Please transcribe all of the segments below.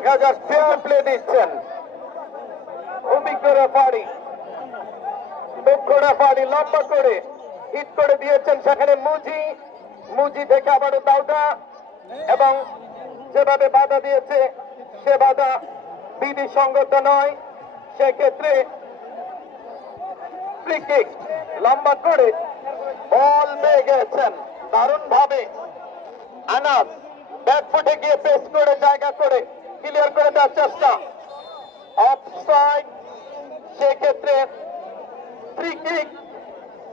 দেখা যাক প্লে দিচ্ছেন। অভিজ্ঞ রেফারি দক্ষ রেফারি লম্বা করে, হিট করে দিয়েছেন সেখানে মুজি। মুজি থেকে আবারও দাউদা এবং যেভাবে বাধা দিয়েছে, সে বাধা বিধি সঙ্গত নয়। সেক্ষেত্রে ফ্রি কিক লম্বা করে, বল পেয়ে গেছেন দারুণ ভাবে আনাস ব্যাক ফুটে গিয়ে পেস করে, জায়গা করে। ক্লিয়ার চেষ্টা। অফসাইড সেক্ষেত্রে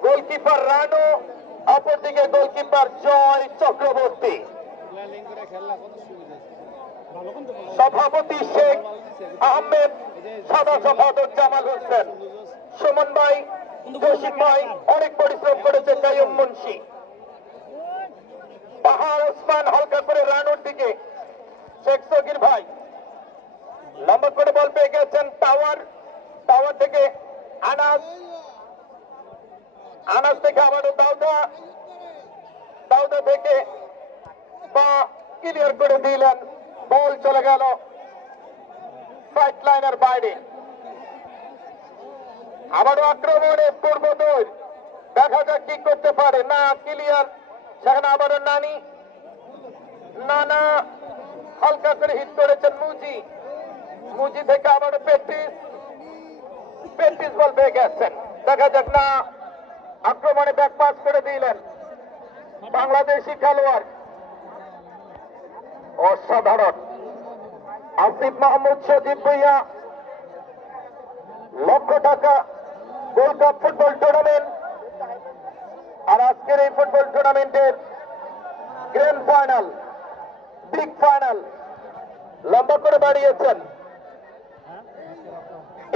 গোলকিপার রানু, অপরদিকে গোলকিপার জয় চক্রবর্তী। সভাপতি শেখ আহমেদ, সাদা সম্পাদক জামাল হোসেন। সুমন ভাই জসিম ভাই, অনেক পরিশ্রম করেছে কাইম মুন্সি। পাহাড়, ওসমান হালকা করে রানুর দিকে শেখ সগির ভাই লম্বা করে বল পেয়ে গেছেন টাওয়ার টাওয়ার থেকে আনাস। আনাস থেকে আবারও দাউদা। দাউদা থেকে বা ক্লিয়ার করে দিলেন। বল চলে গেল লাইনের বাইরে। আবারও আক্রমণে পূর্বদৌর দেখা যাক কি করতে পারে। না ক্লিয়ার সেখানে আবারও নানি। নানা হালকা করে হিট করেছেন মুজি। মুজি থেকে আবারও পেটিস পেটিস বল পেয়ে গেছেন। দেখা যাক না, আক্রমণে ব্যাক পাস করে দিলেন বাংলাদেশি খেলোয়াড়। অসাধারণ। আসিফ মাহমুদ, সজিব ভুইয়া লক্ষ টাকা গোল্ড কাপ ফুটবল টুর্নামেন্ট আর আজকের এই ফুটবল টুর্নামেন্টের গ্র্যান্ড ফাইনাল বিগ ফাইনাল লম্বা করে বাড়িয়েছেন।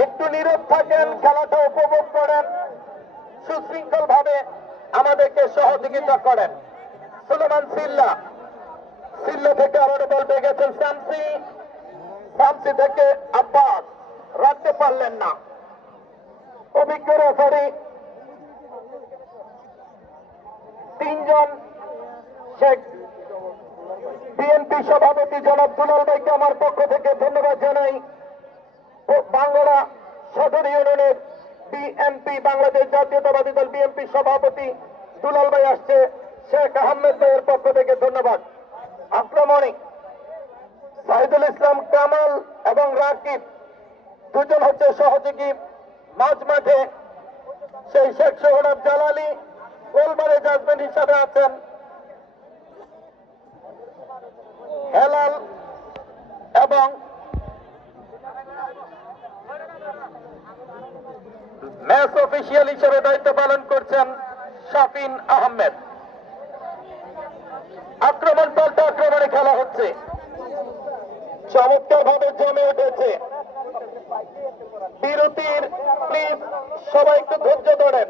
একটু নীরব থাকেন, খেলাটা উপভোগ করেন সুশৃঙ্খল ভাবে আমাদেরকে সহযোগিতা করেন। সুলেমান সিল্লা সিল্লা থেকে আবারও বল পেয়ে গেছেন শামসি। শামসি থেকে আব্বাস, রাখতে পারলেন না। অভিজ্ঞ রেফারি, তিনজন শেখ। বিএনপি সভাপতি জনাব দুলাল ভাইকে আমার পক্ষ থেকে ধন্যবাদ জানাই। বাংলা সদর ইউনিয়নের বিএনপি বাংলাদেশ জাতীয়তাবাদী দল বিএনপি সভাপতি দুলাল ভাই আসছে। শেখ আহমেদ ভাইয়ের পক্ষ থেকে ধন্যবাদ। আক্রমণে সাইদুল ইসলাম, কামাল এবং রাকিব দুজন হচ্ছে সহযোগী মাঝ মাঠে সেই শেখ সোহরাব জালালি গোলবারে জাজমেন্ট হিসাবে আছেন হেলাল এবং ম্যাচ অফিসিয়াল হিসেবে দায়িত্ব পালন করছেন শাফিন আহমেদ। আক্রমণ পাল্টা আক্রমণে খেলা হচ্ছে। চমৎকার ভাবে জমে উঠেছে। বিরতির প্লিজ সবাই একটু ধৈর্য ধরেন।